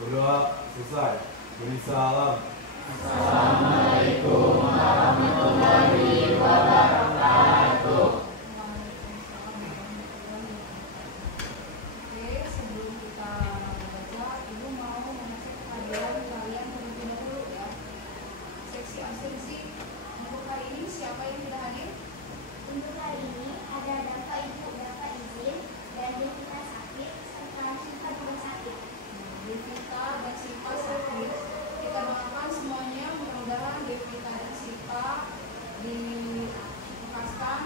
Berdoa selesai. Beri salam. Assalamualaikum warahmatullahi wabarakatuh. Oke, sebelum kita baca, Ibu mau mengecek kehadiran kalian terlebih dahulu ya. Seksi absensi untuk hari ini siapa yang tidak hadir? Untuk hari ini ada Bapak Ibu Bapak izin dan Devita sakit serta Syifa juga sakit. Devita dan Syifa sakit. Kita doakan semuanya mudah-mudahan Devita dan Syifa dipaskan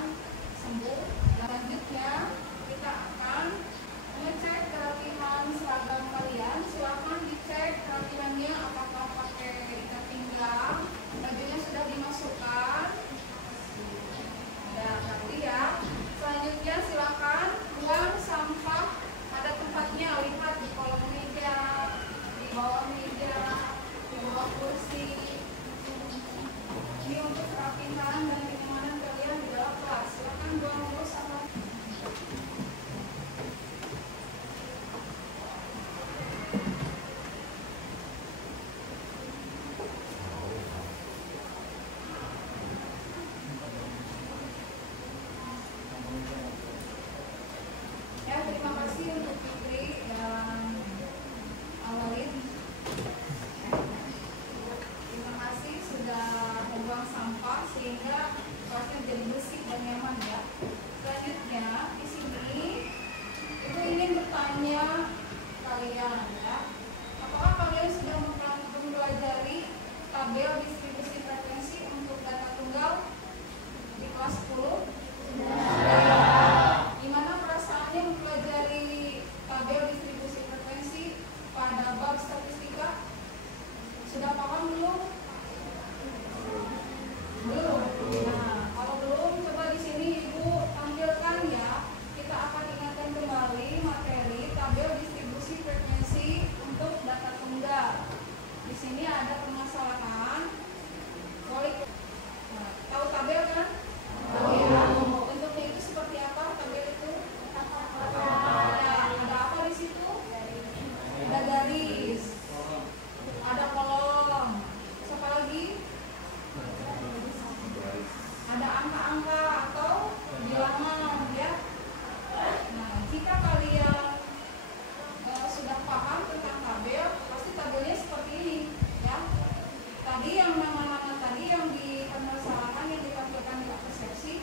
sembuh. Dan selanjutnya kita akan mengecek kerapihan seragam kalian. Silakan dicek kerapihannya apakah pakai ikat pinggang, bajunya sudah dimasukkan. Ada rapi ya. Selanjutnya silakan buang sampah pada tempatnya, lipat di kolong meja, di bawah meja, di bawah kursi. Ini untuk kerapihan dan kenyamanan kalian di dalam kelas. Silakan buang dulu sampah. Ya, terima kasih untuk Fitri dan Awalin. Terima kasih sudah membuang sampah sehingga kelasnya jadi bersih dan nyaman ya. Selanjutnya di sini Ibu ingin bertanya kalian ya. Apakah kalian sudah mempelajari tabel distribusi frekuensi untuk data tunggal di kelas 10? Gimana perasaannya mempelajari tabel distribusi frekuensi pada bab statistika? Sudah paham belum? Belum. Nah, kalau belum, coba di sini Ibu tampilkan ya. Kita akan ingatkan kembali materi tabel distribusi frekuensi untuk data tunggal. Di sini ada permasalahan. Nah, tahu tabel kan? Bentuknya itu seperti apa tabel itu? Ada apa di situ? Ada garis, ada kolom, apa lagi? Ada angka-angka atau bilangan ya. Nah, jika kalian sudah paham tentang tabel, pasti tabelnya seperti ini ya. Tadi yang nama-nama tadi yang di permasalahan yang ditampilkan di persepsi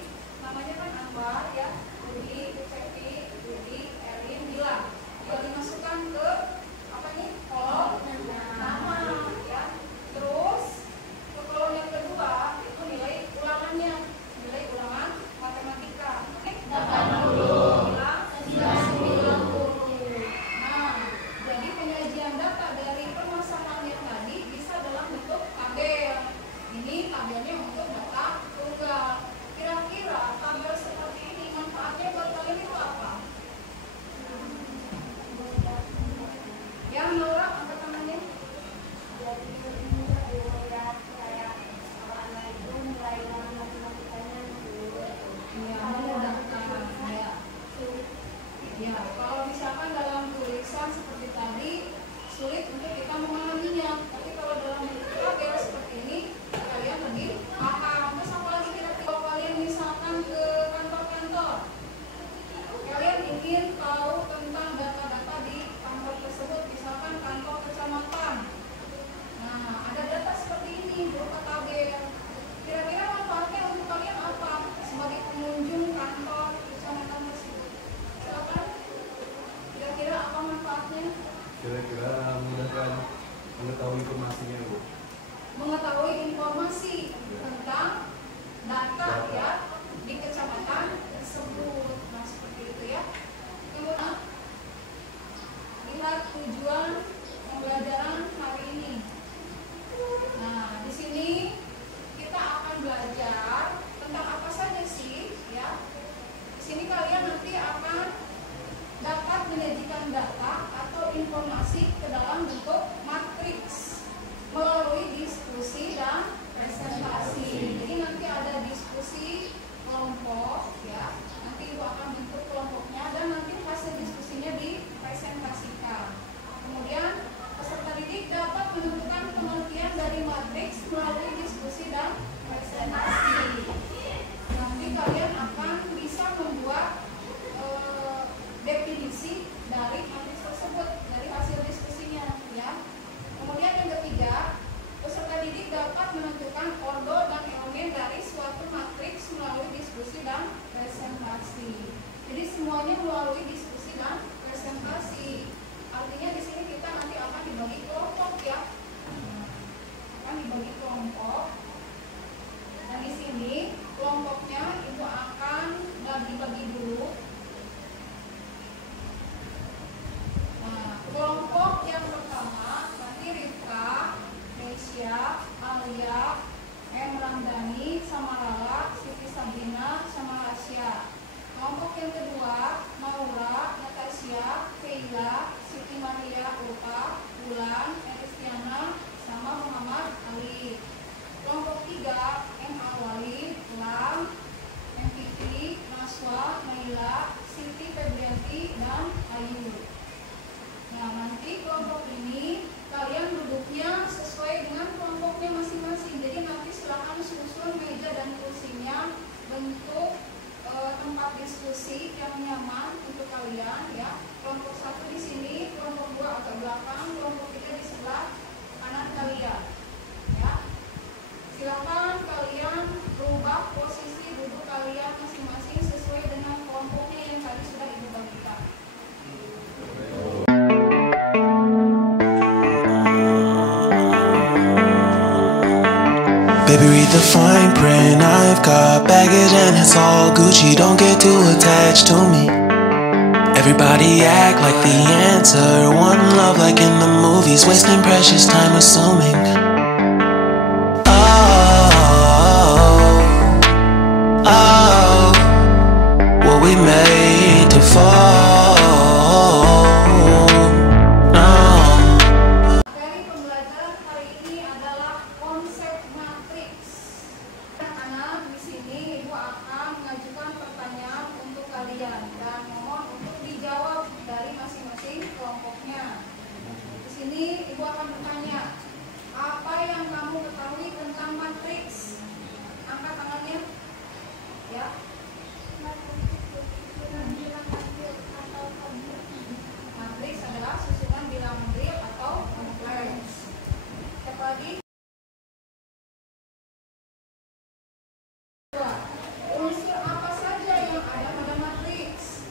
namanya kan Akbar ya, Budi, Cepi, Budi, Erin, Bila. Bila dimasukkan ke apa nih? Kolom nama ya. Terus ke kolom yang kedua itu nilai ulangannya, nilai ulangan matematika. Oke? 80. Bilang 90. Nah, jadi penyajian data dari permasalahan yang tadi bisa dalam bentuk tabel. Ini tabelnya untuk data tunggal. Kira-kira tabel seperti ini manfaatnya buat kalian itu apa? Yang Laura angkat tangannya. Ya, memudahkan ya. Ya, kalau misalkan dalam tulisan seperti tadi sulit untuk kita memahaminya, tapi kalau dalam bentuk tabel seperti ini kalian lebih paham. Terus apa lagi kira-kira kalau kalian misalkan ke kantor-kantor, kalian ingin tahu tentang data-data di kantor tersebut, misalkan kantor kecamatan. Nah, ada data seperti ini berupa tabel. Kira-kira manfaatnya untuk kalian apa sebagai pengunjung kantor kecamatan tersebut? Silakan. Kira-kira apa manfaatnya? Kira-kira memudahkan mengetahui informasinya, Bu. Mengetahui informasi tentang data ya di kecamatan tersebut. Nah, seperti itu ya. Kemudian lihat tujuan pembelajaran hari ini. Nah, di sini kita akan belajar tentang apa saja sih ya. Di sini kalian nanti akan dapat menyajikan data atau informasi ke dalam bentuk matriks melalui diskusi dan presentasi. Jadi nanti ada diskusi kelompok ya. Nanti Ibu akan bentuk kelompoknya dan nanti hasil diskusinya dipresentasikan. Kemudian peserta dari matriks tersebut, dari hasil diskusinya ya. Kemudian yang ketiga, peserta didik dapat menentukan ordo dan elemen dari suatu matriks melalui diskusi dan presentasi. Jadi semuanya melalui diskusi dan presentasi. Artinya di sini kita nanti akan dibagi kelompok ya. Akan dibagi kelompok. Dan di sini kelompoknya Ibu akan bagi dulu. Nah, kelompok yang pertama nanti Rifka, Nesya, Alia, M. Ramdhani, sama Lala, Siti Sabrina, sama Rasya. Kelompok yang kedua Maura, Natasha, Keila, Siti Maria, Ulfa, Bulan, Eristiana, sama Muhammad Ali. Kelompok 3 M. Awali, Lam, M. Fikri, Naswa, Naila, Siti Febrianti, dan Ayu. Nah, nanti kelompok ini kalian duduknya sesuai dengan kelompoknya masing-masing. Jadi nanti silakan susun meja dan kursinya bentuk tempat diskusi yang nyaman untuk kalian ya. Kelompok 1 di sini, kelompok 2 agak belakang, kelompok 3 di sebelah kanan kalian. Ya. Silakan kalian rubah posisi duduk kalian masing-masing sesuai dengan kelompoknya yang tadi sudah Ibu bagikan. Baby, read the fine print. I've got baggage and it's all Gucci. Don't get too attached to me. Everybody act like the answer. One love like in the movies. Wasting precious time assuming. Oh, were we made to fall? Materi pembelajaran hari ini adalah konsep matriks. Karena di sini Ibu akan mengajukan pertanyaan untuk kalian dan mohon untuk dijawab dari masing-masing kelompoknya. Di sini Ibu akan bertanya, apa yang kamu ketahui tentang matriks? Angkat tangannya. Ya. Matriks adalah susunan bilang real atau kompleks. Siapa lagi? Unsur apa saja yang ada pada matriks?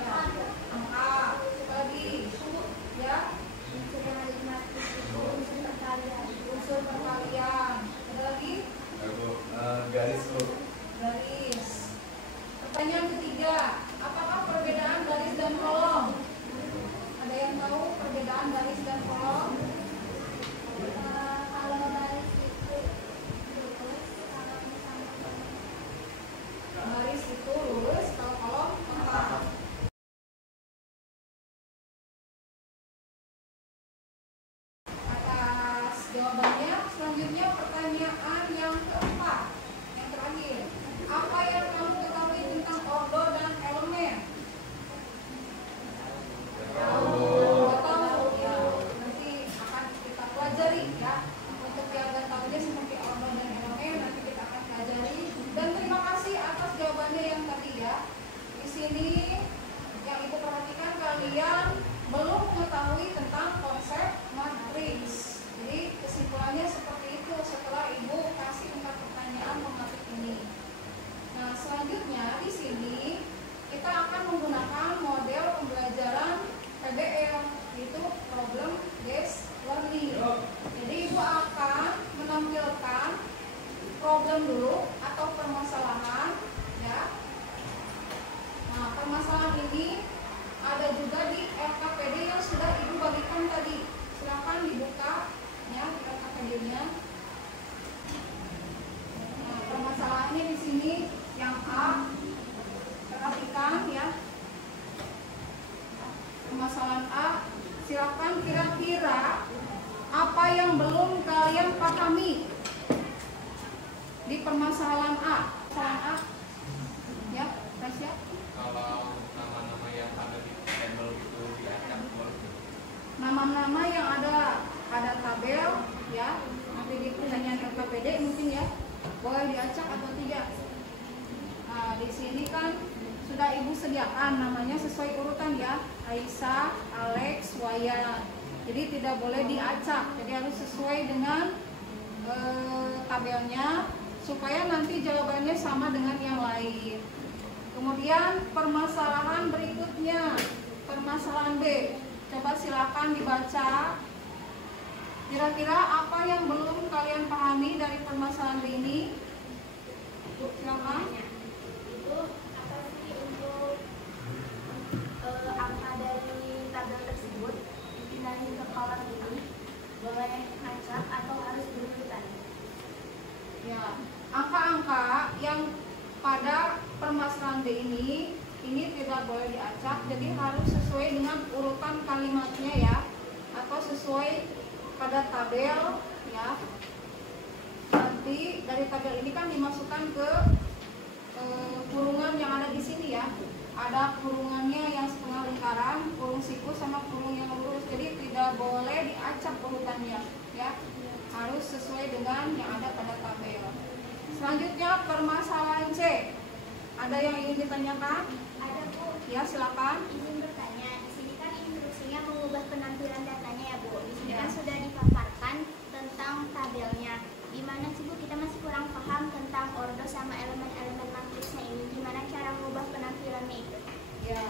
Ya, angka. Siapa lagi? Ya. Unsur perkalian. Ada lagi? Garis Bu. Garis. Pertanyaan ketiga, apakah perbedaan garis dan kolom? Ada yang tahu perbedaan garis dan kolom? Kalau garis itu lurus, Garis itu lurus, kalau kolom lengkap. Atas jawabannya, selanjutnya pertanyaan yang keempat, yang terakhir. Apa yang kamu ketahui tentang ordo dan elemen? Tahu ya, nanti akan kita pelajari ya. Untuk yang nggak tahunya seperti ordo dan elemen nanti kita akan pelajari. Dan terima kasih atas jawabannya yang tadi ya. Di sini yang Ibu perhatikan kalian belum mengetahui tentang konsep matriks. Jadi kesimpulannya seperti itu setelah Ibu kasih 4 pertanyaan mematik ini. Nah, selanjutnya di sini kita akan menggunakan model pembelajaran PBL, yaitu problem based learning. Jadi Ibu akan menampilkan problem dulu atau permasalahan ya. Nah, permasalahan ini ada juga di LKPD yang sudah Ibu bagikan tadi. Silakan dibuka ya LKPD-nya. Nah, permasalahannya di sini yang A, perhatikan ya. Permasalahan A, silakan kira-kira apa yang belum kalian pahami di permasalahan A. Permasalahan A, ya, Rasya. Kalau nama-nama yang ada di tabel itu diacak, Nama-nama yang ada tabel ya, nanti di pertanyaan LKPD mungkin ya, boleh diacak atau tidak. Nah, di sini kan sudah Ibu sediakan namanya sesuai urutan ya. Aisyah, Alex, Wayan. Jadi tidak boleh diacak. Jadi harus sesuai dengan tabelnya supaya nanti jawabannya sama dengan yang lain. Kemudian permasalahan berikutnya, permasalahan B. Coba silakan dibaca. Kira-kira apa yang belum kalian pahami dari permasalahan B ini? Silakan. Itu apa sih untuk angka dari tabel tersebut dipindahin ke kolom ini? Boleh ngacak atau harus berurutan? Ya, angka-angka yang pada permasalahan B ini tidak boleh diacak, jadi harus sesuai dengan urutan kalimatnya ya, atau sesuai pada tabel ya. Nanti dari tabel ini kan dimasukkan ke kurungan yang ada di sini ya. Ada kurungannya yang setengah lingkaran, kurung siku sama kurung yang lurus. Jadi tidak boleh diacak urutannya ya. Harus sesuai dengan yang ada pada tabel. Selanjutnya permasalahan C. Ada yang ingin ditanyakan? Ada Bu. Ya, silakan. Izin bertanya. Di sini kan instruksinya mengubah penampilan datanya ya Bu. Di sini Ya. kan sudah dipaparkan tentang tabelnya. Gimana sih Bu? Kita masih kurang paham tentang ordo sama elemen-elemen matriksnya ini. Gimana cara mengubah penampilannya itu? Ya.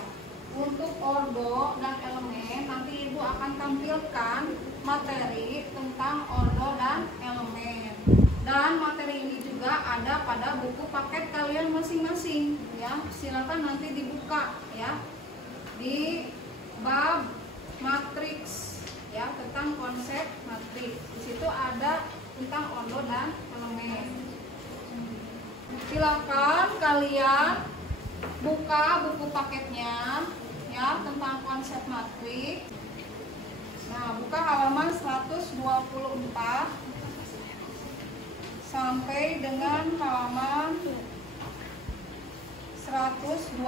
Untuk ordo dan elemen nanti Ibu akan tampilkan materi tentang ordo dan elemen. Dan materi ini juga ada pada buku paket kalian masing-masing ya. Silakan nanti dibuka ya di bab matriks ya, tentang konsep matriks. Di situ ada tentang ordo dan elemen. Silakan kalian buka buku paketnya ya tentang konsep matriks. Nah, buka halaman 124 sampai dengan halaman 128.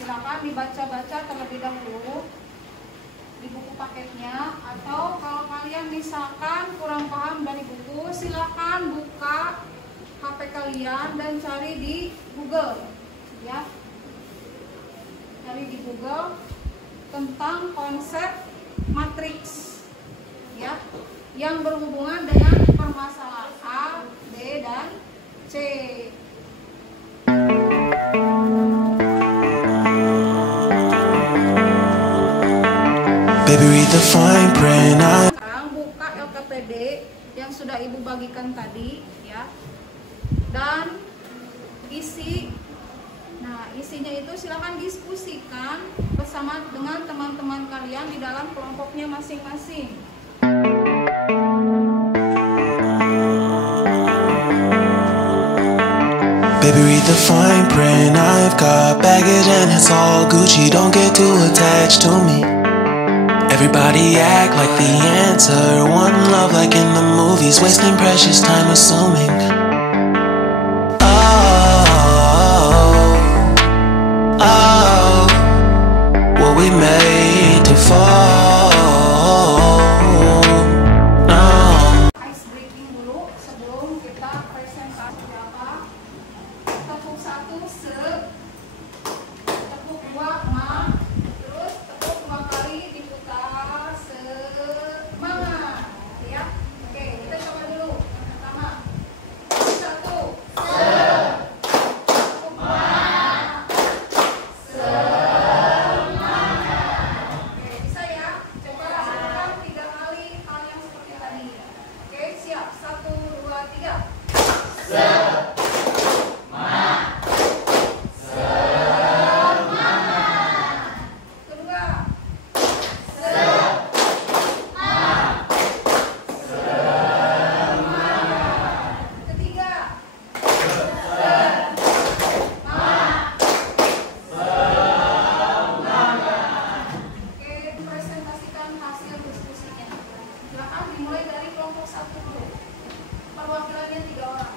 Silakan dibaca-baca terlebih dahulu di buku paketnya, atau kalau kalian misalkan kurang paham dari buku, silakan buka HP kalian dan cari di Google ya. Cari di Google tentang konsep matriks ya, yang berhubungan dengan permasalahan A, B, dan C. Baby, read the fine print. Sekarang buka LKPD yang sudah Ibu bagikan tadi ya, dan isi. Nah, isinya itu silakan diskusikan bersama dengan teman-teman kalian di dalam kelompoknya masing-masing. Baby, read the fine print. I've got baggage and it's all Gucci. Don't get too attached to me. Everybody act like the answer. One love like in the movies. Wasting precious time assuming. Oh, what we made to fall. No. Ice breaking dulu sebelum kita presentasi apa. Tepuk 1 se, tepuk 2 ma, terus tepuk 2 kali diputar semangat ya. Oke, kita coba dulu. Pertama 1 se, tepuk ma, oke, bisa ya. Coba lakukan 3 kali hal yang seperti tadi. Oke, siap. 1, 2, 3. Kedua. Ketiga. Oke, presentasikan hasil diskusinya. Silakan dimulai dari kelompok 1 dulu. Perwakilannya 3 orang.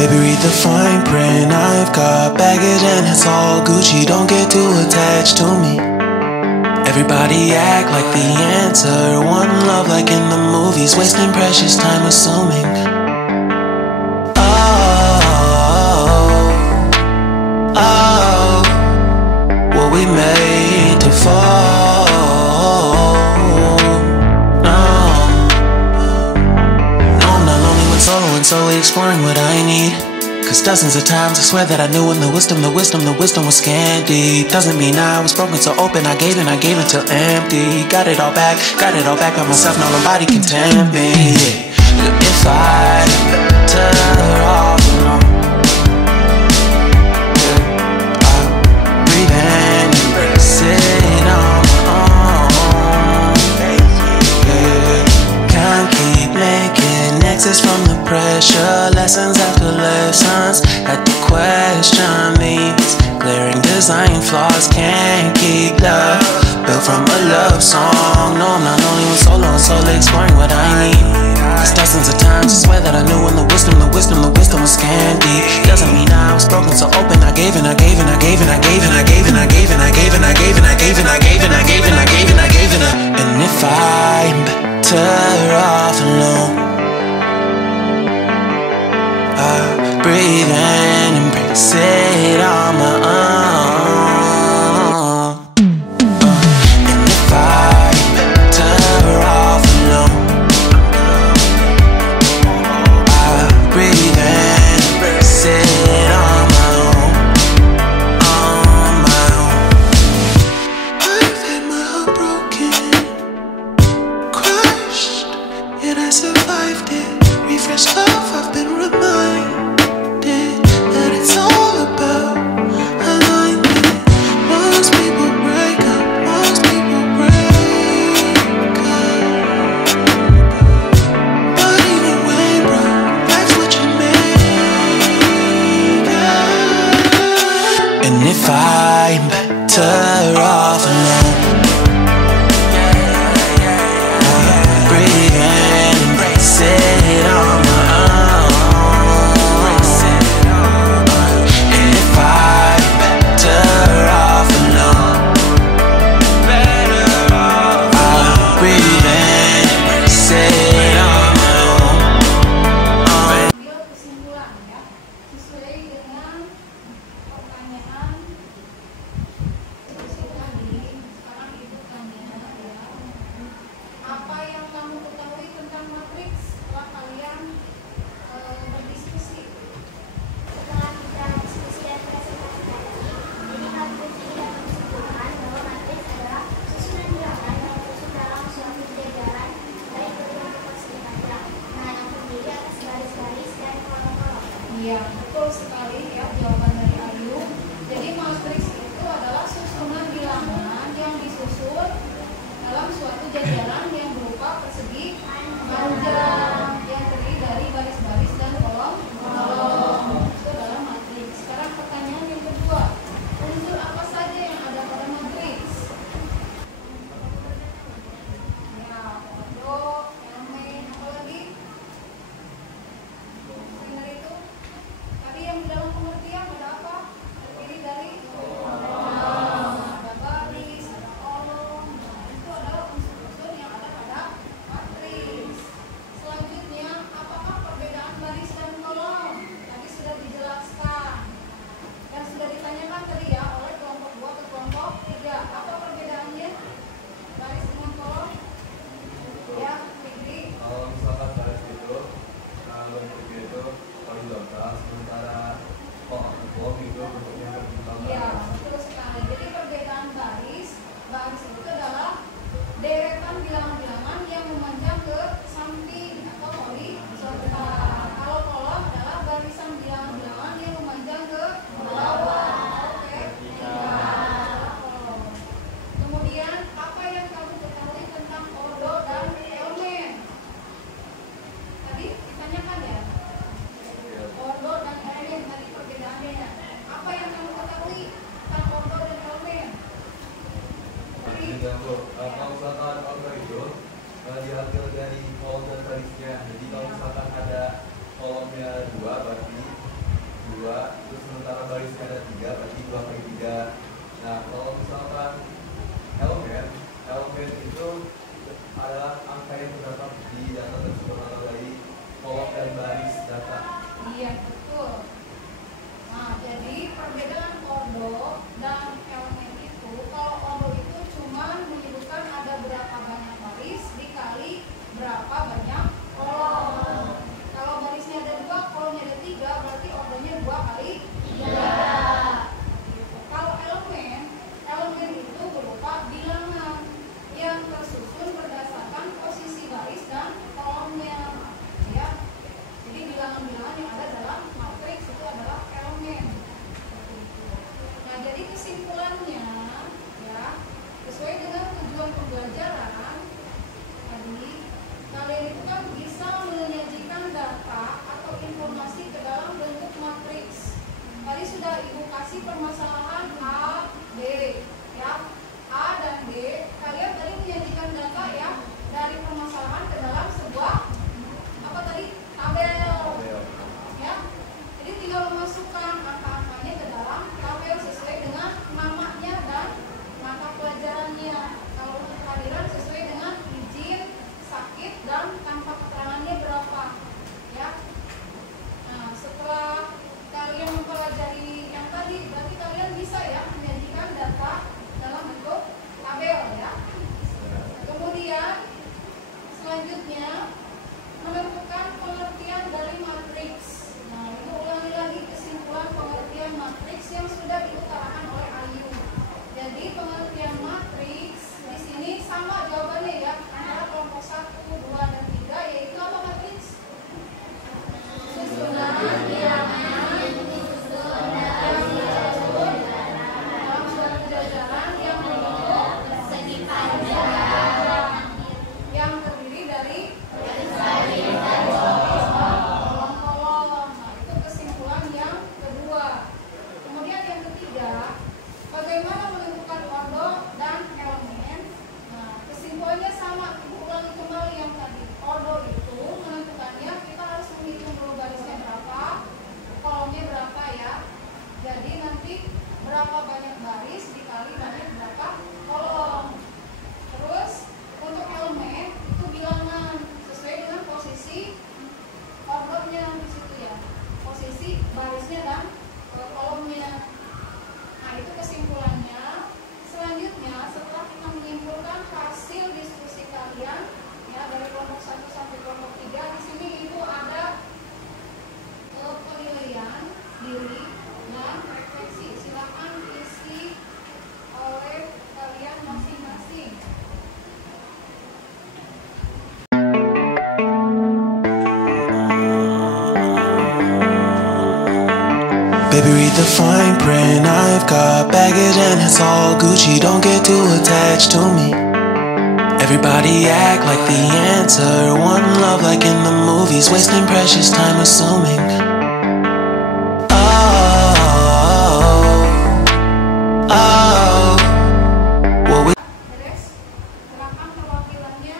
Baby, read the fine print. I've got baggage and it's all Gucci. Don't get too attached to me. Everybody act like the answer. One love like in the movies. Wasting precious time assuming. Oh, Cause dozens of times I swear that I knew when the wisdom was scanty. Doesn't mean I was broken, so open I gave until empty. Got it all back by myself, now nobody can tempt me. If I better off alone, I'll breathe and embrace it on my own. Can't keep making exits from the pressure. Lessons after lessons had to question these glaring design flaws. Can't keep love built from a love song. No, I'm not only with solo and solely exploring what I need. Cause dozens of times I swear that I knew when the wisdom was scanty. Doesn't mean I was broken, so open I gave and I gave and I gave and I gave and I gave and I gave and I gave and I gave and I gave and I gave and I gave and I gave and I gave and I. And if I'm better off alone, I'll breathe and embrace it on my own. And if I'm better off alone, I'll breathe and embrace it on my own. On my own. I've had my heart broken, crushed, yet I survived it. Refreshed love, I've been reminded that it's all about alignment. Most people break up, most people break up. But even when broke, life's what you make it. And if I'm better off alone, I'll breathe and embrace it on my own. And if I'm better off alone, I'll breathe and embrace it on my own. Ambil kesimpulan ya, sesuai dengan pertanyaan tadi. Sekarang ibu tanya ya, apa yang kamu ketahui tentang matriks setelah kalian berdiskusi? Setelah kita diskusi dan presentasi tadi, jadi matriks ini dapat disimpulkan bahwa matriks adalah susunan bilangan yang tersusun dalam suatu jajaran baik berbentuk persegi panjang dengan yang terdiri atas garis-garis dan kolom-kolom. Iya, betul sekali ya jawaban dari Ayu. Jadi matriks itu adalah susunan bilangan yang disusun dalam suatu jajaran yang berupa persegi panjang yang terdiri dari baris-baris dan kolom-kolom. Itu adalah matriks. Sekarang pertanyaan yang kedua, unsur apa saja yang ada pada matriks? Ya, ordo, elemen, apa lagi? Dengar itu? Tadi yang dalam pengertian ada apa? Terdiri dari ada baris, ada kolom. Nah, itu adalah unsur-unsur yang ada pada matriks. Selanjutnya, apakah perbedaan baris dan kolom? Tadi sudah dijelaskan dan sudah ditanyakan tadi ya oleh kelompok 2 ke kelompok 3. Apa perbedaannya? Baris dengan kolom? Ya, Fikri. Kalau misalkan baris itu bentuknya itu horizontal, sementara kolom itu bentuknya vertikal. Iya, betul sekali. Jadi perbedaan baris itu adalah deretan bilangan-bilangan yang memanjang ke samping atau horizontal. Kalau kolom adalah barisan bilangan-bilangan yang memanjang ke bawah. Oke. Kolom. Kemudian apa yang kamu ketahui tentang ordo dan elemen? Tadi ditanyakan ya. Ordo dan elemen tadi perbedaannya. Apa yang kamu ketahui tentang ordo dan elemen? Kalau misalkan ordo itu diambil dari kolom dan barisnya. Jadi kalau misalkan ada kolomnya 2 berarti 2, terus sementara barisnya ada 3 berarti 2 kali 3. Nah kalau misalkan elemen itu adalah angka yang terdapat di data tersebut dari kolom dan baris data. Iya, betul. Nah, jadi perbedaan ordo dan elemen itu, kalau ordo itu cuma menyebutkan ada berapa banyak baris dikali berapa banyak kolom. Kalau barisnya ada 2, kolomnya ada 3, berarti ordonya 2 Baby, read the fine print. I've got baggage and it's all Gucci. Don't get too attached to me. Everybody act like the answer. One love like in the movies. Wasting precious time assuming. Beres. Silakan perwakilannya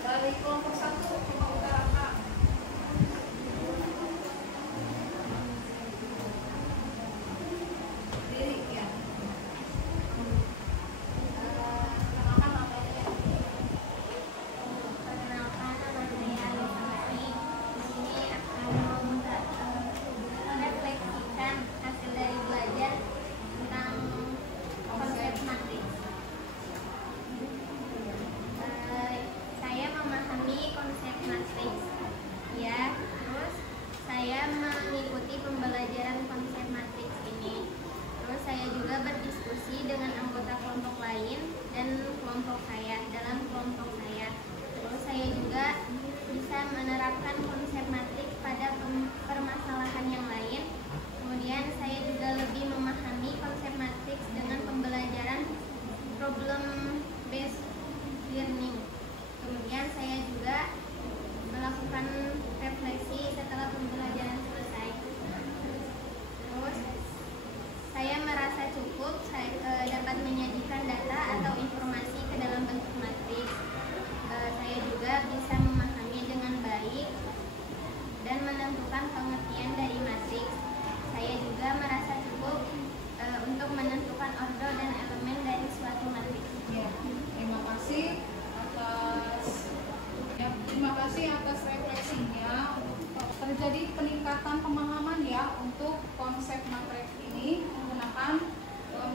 dari kelompok 1 coba utarakan. Diri ya. Perkenalkan nama saya. Perkenalkan nama saya Alisa Mari. Di sini akan merefleksikan hasil dari belajar tentang konsep matriks. Saya memahami konsep matriks, ya. Terus saya mengikuti pembelajaran konsep matriks ini. Terus saya juga berdiskusi dengan anggota kelompok lain dan kelompok saya dalam kelompok saya. Terus saya juga bisa menerapkan konsep matriks pada permasalahan yang lain. Kemudian saya juga lebih memahami konsep matriks dengan pembelajaran problem based learning. Kemudian saya juga melakukan refleksi setelah pembelajaran selesai. Terus saya merasa cukup dapat menyajikan data atau informasi ke dalam bentuk matriks. Saya juga bisa memahami dengan baik dan menentukan pengertian dari matriks. Saya juga merasa cukup untuk menentukan order dan elemen dari suatu matriks. Ya, terima kasih atas refleksinya. Terjadi peningkatan pemahaman ya untuk konsep matriks ini menggunakan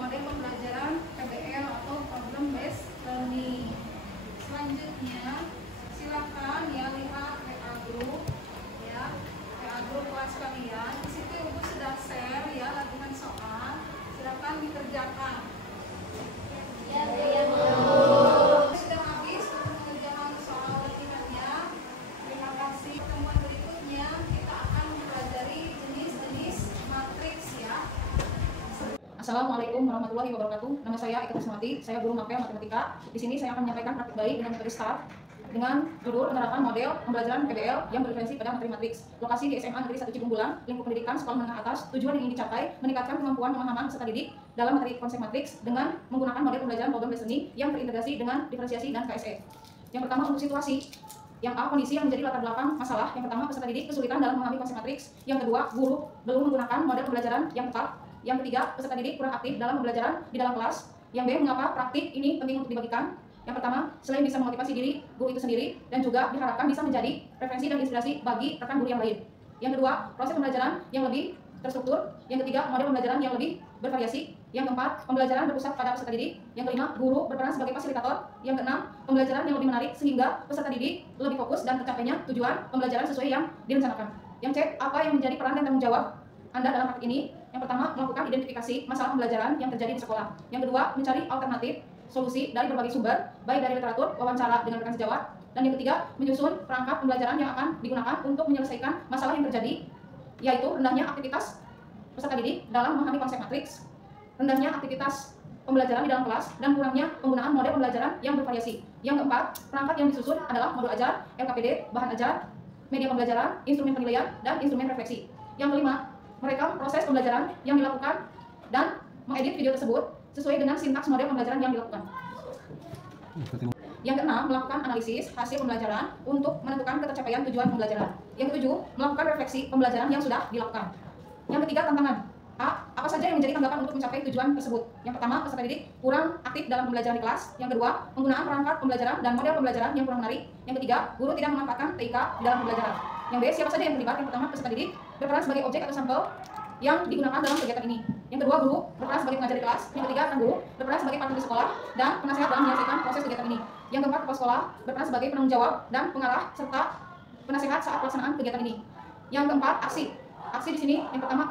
model pembelajaran PBL atau problem based learning. Selanjutnya silakan ya lihat PA group ya, PA group kelas kalian. Di situ Ibu sudah share ya lakukan soal. Silakan dikerjakan. Ya, Sudah habis untuk mengerjakan soal latihannya. Terima kasih. Pertemuan berikutnya kita akan mempelajari jenis-jenis matriks ya. Assalamualaikum warahmatullahi wabarakatuh. Nama saya Eka Krismawati, saya guru mapel matematika. Di sini saya akan menyampaikan praktik baik dengan metode STAR dengan judul penerapan model pembelajaran PBL yang berreferensi pada materi matriks. Lokasi di SMA Negeri 1 Cibungbulan, lingkup pendidikan sekolah menengah atas. Tujuan yang ingin dicapai meningkatkan kemampuan pemahaman peserta didik dalam materi konsep matriks dengan menggunakan model pembelajaran problem based learning yang terintegrasi dengan diferensiasi dan KSE. Yang pertama untuk situasi. Yang A, kondisi yang menjadi latar belakang masalah. Yang pertama, peserta didik kesulitan dalam memahami konsep matriks. Yang kedua, guru belum menggunakan model pembelajaran yang tepat. Yang ketiga, peserta didik kurang aktif dalam pembelajaran di dalam kelas. Yang B, mengapa praktik ini penting untuk dibagikan. Yang pertama, selain bisa memotivasi diri guru itu sendiri dan juga diharapkan bisa menjadi referensi dan inspirasi bagi rekan guru yang lain. Yang kedua, proses pembelajaran yang lebih terstruktur. Yang ketiga, model pembelajaran yang lebih bervariasi. Yang keempat, pembelajaran berpusat pada peserta didik. Yang kelima, guru berperan sebagai fasilitator. Yang keenam, pembelajaran yang lebih menarik sehingga peserta didik lebih fokus dan tercapainya tujuan pembelajaran sesuai yang direncanakan. Yang C, apa yang menjadi peran dan tanggung jawab Anda dalam praktik ini? Yang pertama, melakukan identifikasi masalah pembelajaran yang terjadi di sekolah. Yang kedua, mencari alternatif solusi dari berbagai sumber, baik dari literatur, wawancara dengan rekan sejawat. Dan yang ketiga, menyusun perangkat pembelajaran yang akan digunakan untuk menyelesaikan masalah yang terjadi, yaitu rendahnya aktivitas peserta didik dalam memahami konsep matriks, rendahnya aktivitas pembelajaran di dalam kelas, dan kurangnya penggunaan model pembelajaran yang bervariasi. Yang keempat, perangkat yang disusun adalah modul ajar, LKPD, bahan ajar, media pembelajaran, instrumen penilaian, dan instrumen refleksi. Yang kelima, merekam proses pembelajaran yang dilakukan dan mengedit video tersebut sesuai dengan sintaks model pembelajaran yang dilakukan. Yang keenam, melakukan analisis hasil pembelajaran untuk menentukan ketercapaian tujuan pembelajaran. Yang ketujuh, melakukan refleksi pembelajaran yang sudah dilakukan. Yang ketiga, tantangan. A, apa saja yang menjadi tanggapan untuk mencapai tujuan tersebut? Yang pertama, peserta didik kurang aktif dalam pembelajaran di kelas. Yang kedua, penggunaan perangkat pembelajaran dan model pembelajaran yang kurang menarik. Yang ketiga, guru tidak memanfaatkan TIK di dalam pembelajaran. Yang B, siapa saja yang terlibat? Yang pertama, peserta didik berperan sebagai objek atau sampel yang digunakan dalam kegiatan ini. Yang kedua, guru berperan sebagai pengajar di kelas. Yang ketiga, rekan guru berperan sebagai partner di sekolah dan penasehat dalam menyelesaikan proses kegiatan ini. Yang keempat, kepala sekolah berperan sebagai penanggung jawab dan pengarah serta penasehat saat pelaksanaan kegiatan ini. Yang keempat, aksi. Aksi di sini yang pertama.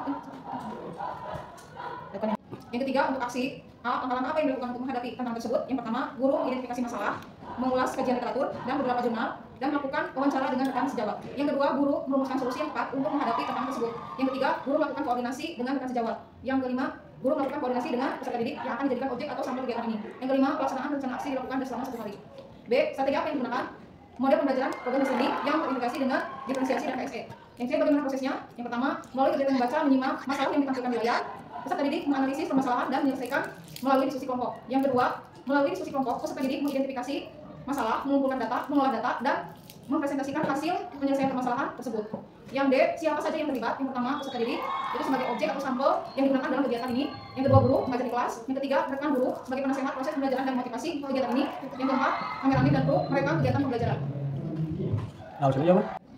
Yang ketiga, untuk aksi, langkah-langkah apa yang dilakukan untuk menghadapi tantangan tersebut? Yang pertama, guru mengidentifikasi masalah, mengulas kajian literatur dan beberapa jurnal. dan melakukan wawancara dengan rekan sejawat. Yang kedua, guru merumuskan solusi yang tepat untuk menghadapi tantangan tersebut. Yang ketiga, guru melakukan koordinasi dengan rekan sejawat. Yang kelima, guru melakukan koordinasi dengan peserta didik yang akan dijadikan objek atau sampel kegiatan ini. Yang kelima, pelaksanaan rencana aksi dilakukan selama 1 hari. B. Strategi apa yang digunakan? Model pembelajaran program studi yang terintegrasi dengan diferensiasi dan KSE. Yang C. Bagaimana prosesnya? Yang pertama, melalui kegiatan membaca, menyimak masalah yang ditampilkan di layar. Peserta didik menganalisis permasalahan dan menyelesaikan melalui diskusi kelompok. Yang kedua, melalui diskusi kelompok, peserta didik mengidentifikasi masalah, mengumpulkan data, mengolah data, dan mempresentasikan hasil penyelesaian permasalahan tersebut. Yang D, siapa saja yang terlibat? Yang pertama, peserta didik, itu sebagai objek atau sampel yang digunakan dalam kegiatan ini. Yang kedua, guru, mengajar di kelas. Yang ketiga, rekan guru sebagai penasehat proses pembelajaran dan motivasi kegiatan ini. Yang keempat, kameramen dan kru merekam kegiatan pembelajaran.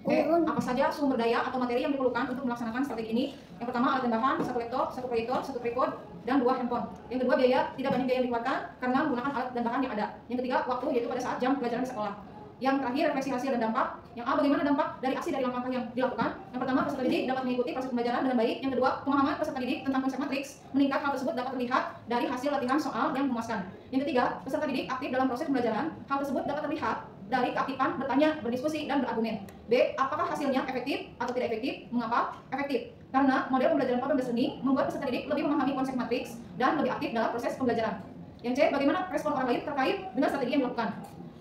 Oke, apa saja sumber daya atau materi yang diperlukan untuk melaksanakan strategi ini? Yang pertama, alat dan bahan, 1 laptop, 1 proyektor, 1 tripod, dan 2 handphone. Yang kedua, biaya, tidak banyak biaya yang dikeluarkan karena menggunakan alat dan bahan yang ada. Yang ketiga, waktu, yaitu pada saat jam pelajaran di sekolah. Yang terakhir, refleksi hasil dan dampak. Yang A, bagaimana dampak dari aksi dari langkah yang dilakukan? Yang pertama, peserta didik dapat mengikuti proses pembelajaran dengan baik. Yang kedua, pemahaman peserta didik tentang konsep matriks meningkat. Hal tersebut dapat terlihat dari hasil latihan soal yang memuaskan. Yang ketiga, peserta didik aktif dalam proses pembelajaran. Hal tersebut dapat terlihat dari keaktifan bertanya, berdiskusi, dan berargumen. B. Apakah hasilnya efektif atau tidak efektif? Mengapa efektif? Karena model pembelajaran program seni membuat peserta didik lebih memahami konsep matriks dan lebih aktif dalam proses pembelajaran. Yang C. Bagaimana respon orang lain terkait dengan strategi yang dilakukan?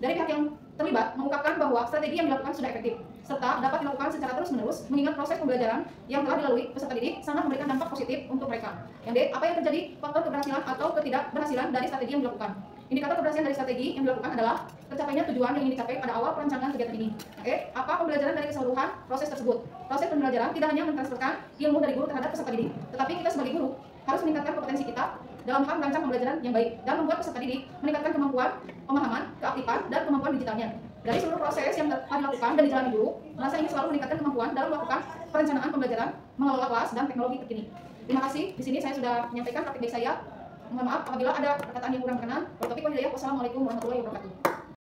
Dari pihak yang terlibat mengungkapkan bahwa strategi yang dilakukan sudah efektif, serta dapat dilakukan secara terus-menerus mengingat proses pembelajaran yang telah dilalui peserta didik sangat memberikan dampak positif untuk mereka. Yang D. Apa yang terjadi faktor keberhasilan atau ketidakberhasilan dari strategi yang dilakukan? Indikator keberhasilan dari strategi yang dilakukan adalah tercapainya tujuan yang ingin dicapai pada awal perancangan kegiatan ini. E. Apa pembelajaran dari keseluruhan proses tersebut? Proses pembelajaran tidak hanya mentransferkan ilmu dari guru terhadap peserta didik, tetapi kita sebagai guru harus meningkatkan kompetensi kita dalam hal merancang pembelajaran yang baik dan membuat peserta didik meningkatkan kemampuan pemahaman, keaktifan, dan kemampuan digitalnya. Dari seluruh proses yang telah dilakukan dan dijalani guru, merasa ingin selalu meningkatkan kemampuan dalam melakukan perencanaan pembelajaran, mengelola kelas, dan teknologi terkini. Terima kasih. Di sini saya sudah menyampaikan praktik baik saya. Mohon maaf apabila ada perkataan yang kurang berkenan. Wassalamualaikum warahmatullahi wabarakatuh.